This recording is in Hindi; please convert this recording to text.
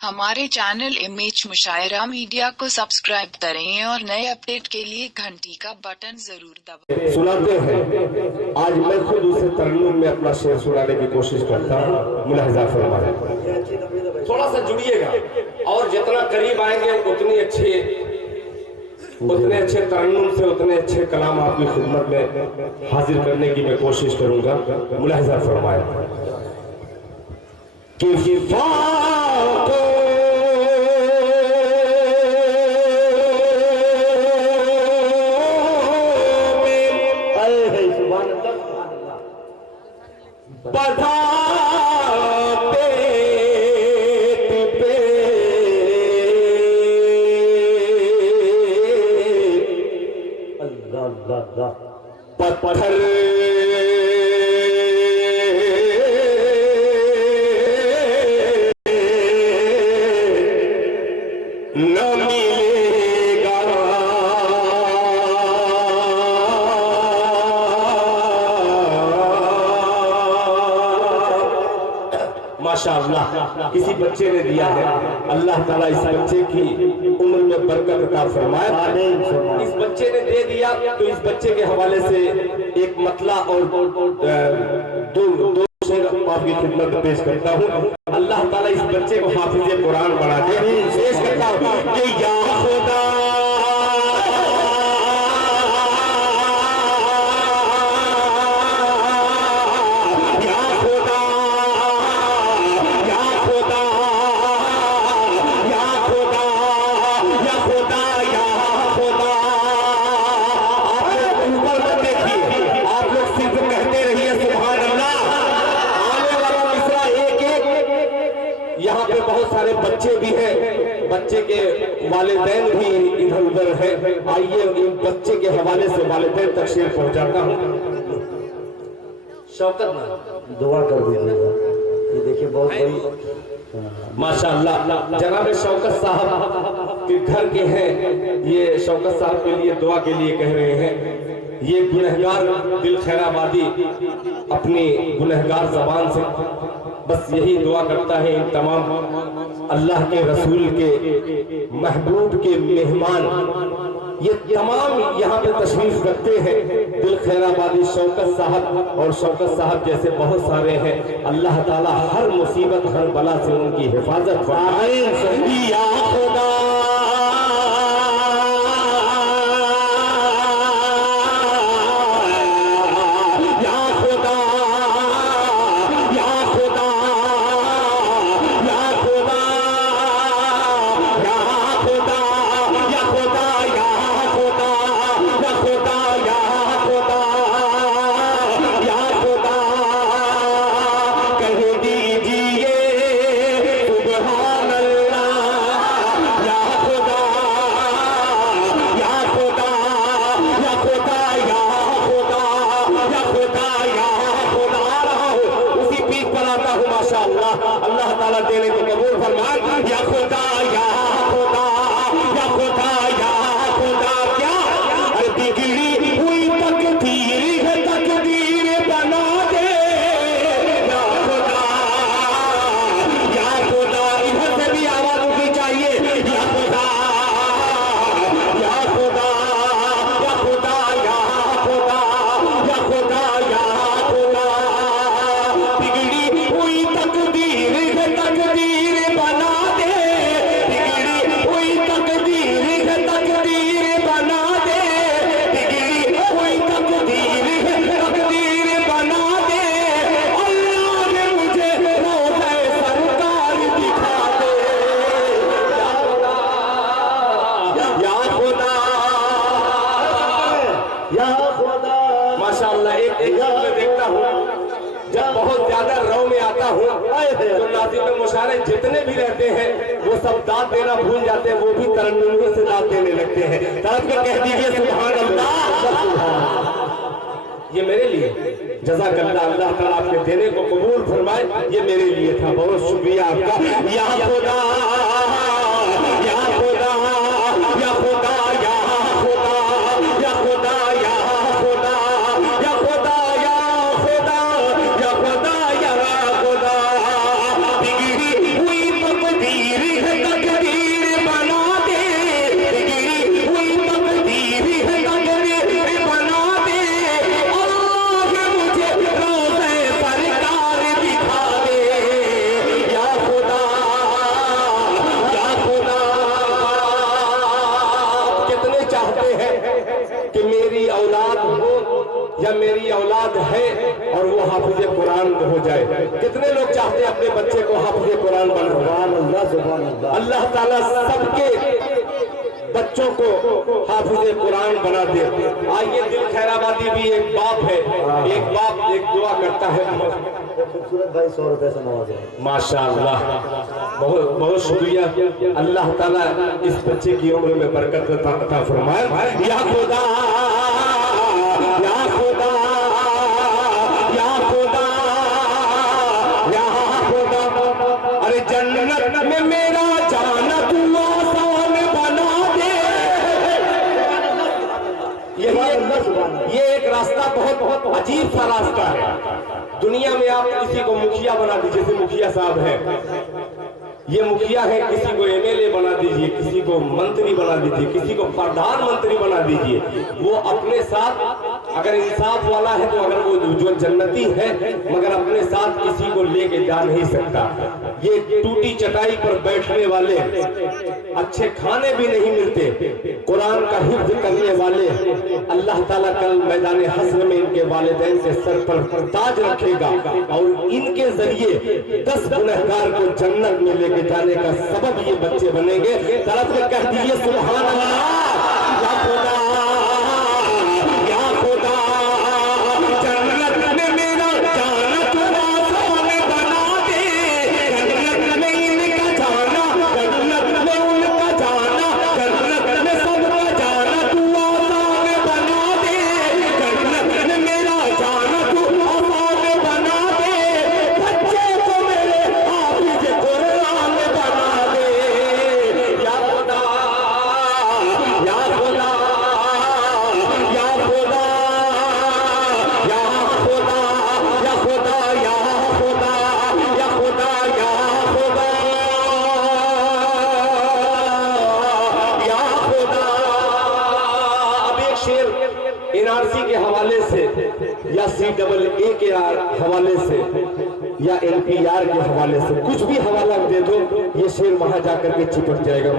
हमारे चैनल इमेज मुशायरा मीडिया को सब्सक्राइब करें और नए अपडेट के लिए घंटी का बटन जरूर दबाएं। सुनाते हैं। आज मैं खुद उसे तरन्नुम में अपना शेर सुनाने की कोशिश करता हूँ। मुलाहिजा फरमाएं, थोड़ा सा जुड़िएगा और जितना करीब आएंगे उतने अच्छे तरन्नुम से उतने अच्छे कलाम आपकी खिदमत में हाजिर करने की मैं कोशिश करूंगा। मुलाहिजा फरमाएं कि पत्थर न मिलेगा, माशाअल्लाह किसी बच्चे ने दिया है। अल्लाह ताला इस बच्चे की उम्र में बरकत अता फरमाए। इस बच्चे ने दे दिया तो इस बच्चे के हवाले से एक मतला और दो शेर आपकी खिदमत में पेश करता हूँ। अल्लाह ताला इस बच्चे को हाफिज़े कुरान बना दे। पेश करता हूँ कि या खुदा बहुत सारे बच्चे भी हैं, बच्चे के वालिदैन भी इधर उधर हैं। आइए इन बच्चे के हवाले से वालिदैन तक शेर पहुंचाता हूं। शौकत दुआ कर दीजिएगा। ये देखिए बहुत बड़ी माशाअल्लाह जनाब शौकत साहब के घर के हैं। ये शौकत साहब के लिए दुआ के लिए कह रहे हैं। ये गुनहगार दिल खैराबादी अपनी गुनहगार जबान से बस यही दुआ करता है इन तमाम अल्लाह के रसूल के महबूब के मेहमान ये तमाम यहाँ पे तशरीफ रखते हैं। दिल खैराबादी शौकत साहब और शौकत साहब जैसे बहुत सारे हैं। अल्लाह ताला हर मुसीबत हर बला से उनकी हिफाजत फरमाए। अल्लाह ताला देने को कबूल फरमाए। या खुदा या खुदा या खुदा या खुदा क्या बिगड़ी हुई तकदीर है तकदीर बना दे। या खुदा इधर से भी आवाज उठनी चाहिए। या खुदा या खुदा या खुदा या खुदा या खुदा या खुदा बिगड़ी हुई तकदीर बना दे। बिगड़ी हुई तकदीर बना दे। बिगड़ी हुई तकदीर बना दे। अल्लाह ने मुझे रोज़े सरकार दिखा दे। या खुदा या खुदा माशाअल्लाह एक मैं देखता हूँ जब बहुत ज्यादा रौ में आता हूँ तो नाज़िम में मुशारे जितने भी रहते हैं वो सब दाद देना भूल जाते हैं। वो भी तरन्नुम से दाद देने लगते हैं। तरफ के कह दीजिए सुभान अल्लाह। ये मेरे लिए जज़ाकल्लाह। अल्लाह ताला आपके देने को कबूल फरमाए। ये मेरे लिए था। बहुत शुक्रिया आपका। या खुदा या खुदा या खुदा या खुदा या खुदा या खुदा या खुदा या खुदा या खुदा बिगड़ी हुई तकदीर या मेरी औलाद है और वो हाफिज कुरान हो जाए। कितने लोग चाहते हैं अपने बच्चे को हाफिज कुरान बनाना। अल्लाह ताला सबके बच्चों को हाफिज कुरान बना दे। आइए दिल खैराबादी भी एक बाप है, एक बाप एक दुआ करता है। खूबसूरत भाई 100 रुपए से नवाजे माशाअल्लाह, बहुत बहुत शुक्रिया। अल्लाह ताला इस बच्चे की उम्र में बरकत अता फरमाए। या खुदा या खुदा या खुदा या खुदा, अरे जन्नत में मेरा जाना तू आसान बना दे। ये एक रास्ता बहुत बहुत अजीब सा रास्ता है। दुनिया में आप किसी को मुखिया बना दीजिए, जैसे मुखिया साहब है, ये मुखिया है, किसी को एमएलए बना दीजिए, किसी को मंत्री बना दीजिए, किसी को प्रधानमंत्री बना दीजिए। वो अपने साथ अगर इंसाफ वाला है तो अगर वो जो जन्नती है, मगर अपने साथ किसी को लेके जा नहीं सकता। ये टूटी चटाई पर बैठने वाले, अच्छे खाने भी नहीं मिलते, कुरान का हिफ्ज करने वाले, अल्लाह ताला कल मैदान हश्र में इनके वालिदैन के सर पर ताज रखेगा और इनके जरिए 10 गुनहगार को जन्नत में लेके जाने का सबब ये बच्चे बनेंगे। तरफ में कह दीजिए सुभान अल्लाह। या खुदा या खुदा, जन्नत में मेरा जाना तू आसान बना दे। जन्नत में इनका जाना, जन्नत में उनका जाना, जन्नत में सबका जाना तू आसान बना दे। जन्नत में मेरा जाना तू आसान बना दे। बच्चे को मेरे हाफिज कुरान बना दे। या खुदा या खुदा या खुदा या खुदा या खुदा या खुदा या खुदा या खुदा या खुदा। अब एक शेर एनआरसी के हवाले से या CAA के हवाले से या NPR के हवाले से कुछ भी हवाला दे दो, ये शेर वहां जाकर के चिपक जाएगा।